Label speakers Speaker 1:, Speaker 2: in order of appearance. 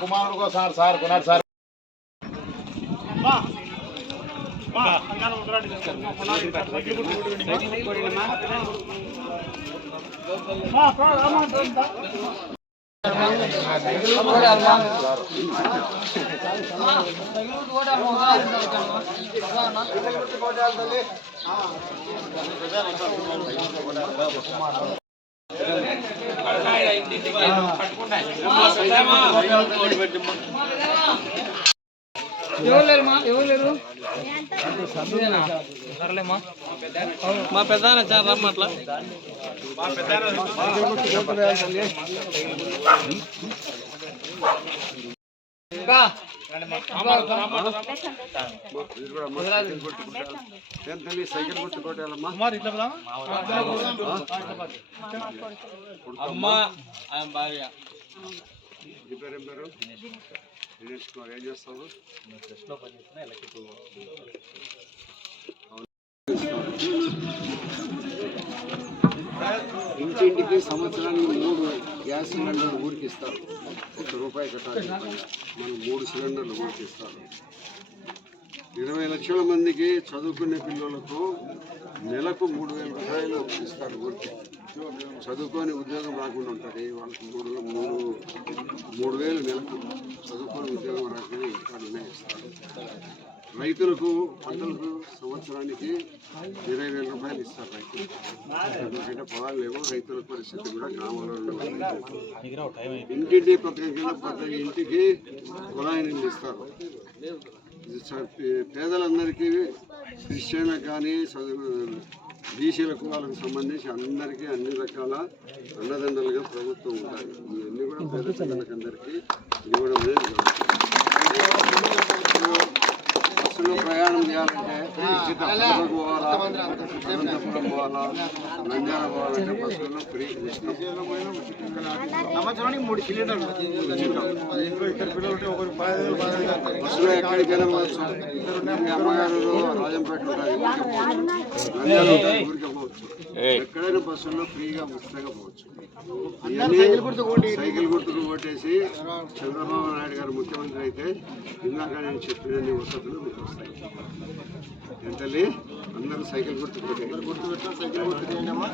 Speaker 1: కుమారుడు sir sir కొనాడు sir
Speaker 2: ఎవరు లేరు మా ఎవరు లేరు ఇదేనా? మా పెద్ద చాలా రమ్మ అట్లా
Speaker 1: సైకిల్
Speaker 2: అమ్మ భార్య.
Speaker 1: ఏం చేస్తావు? ఇంటింటికి సంవత్సరానికి మూడు గ్యాస్ సిలిండర్లు ఊరికి ఇస్తారు ఒక రూపాయి కట్టాలి. మనం మూడు సిలిండర్లు ఊరికి ఇస్తారు ఇరవై లక్షల మందికి చదువుకునే పిల్లలకు నెలకు మూడు వేల రూపాయలు ఇస్తారు ఊరికి చదువుకొని ఉద్యోగం రాకుండా ఉంటుంది వాళ్ళకి మూడు మూడు మూడు వేలు నెలకు చదువుకొని ఉద్యోగం రాకుండా రైతులకు పంటలకు సంవత్సరానికి ఇరవై వేల రూపాయలు ఇస్తారు రైతులు ఎందుకంటే పొలాలు లేవు రైతుల పరిస్థితి కూడా గ్రామాల్లో ఇంటింటి ప్రత్యేకంగా ప్రతి ఇంటికి కుళాయి నీళ్ళు ఇస్తారు పేదలందరికీ క్రిస్టియన్లకు కానీ చదువు బీసీలకు వాళ్ళకు సంబంధించి అందరికీ అన్ని రకాల అన్నదండలుగా ప్రభుత్వం ఉండాలి. ఇవన్నీ కూడా పేద పిల్లలకి అందరికీ ఇవ్వడం అనేది Gracias. అనంతపురం పోవాలా నంద్యాల పోవాలంటే బస్సులో ఫ్రీ
Speaker 3: సంవత్సరానికి మూడు సిలిండర్లు
Speaker 1: బస్సులో అమ్మగారు రాజంపేట ఉంటుంది పోవచ్చు నంద్యాల ఉంటుంది, ఊరికే పోవచ్చు. ఎక్కడైనా బస్సుల్లో ఫ్రీగా ఉచితంగా పోవచ్చు.
Speaker 3: సైకిల్
Speaker 1: గుర్తుకు ఓటేసి చంద్రబాబు నాయుడు గారు ముఖ్యమంత్రి అయితే ఇందాక నేను చెప్పిన వసతులు మీకు వస్తాయి. ఏంటండి అందరూ సైకిల్ గుర్తుకు ఓటేయండి.
Speaker 3: గుర్తు పెట్టిన సైకిల్ గుర్తు చేయండి అమ్మా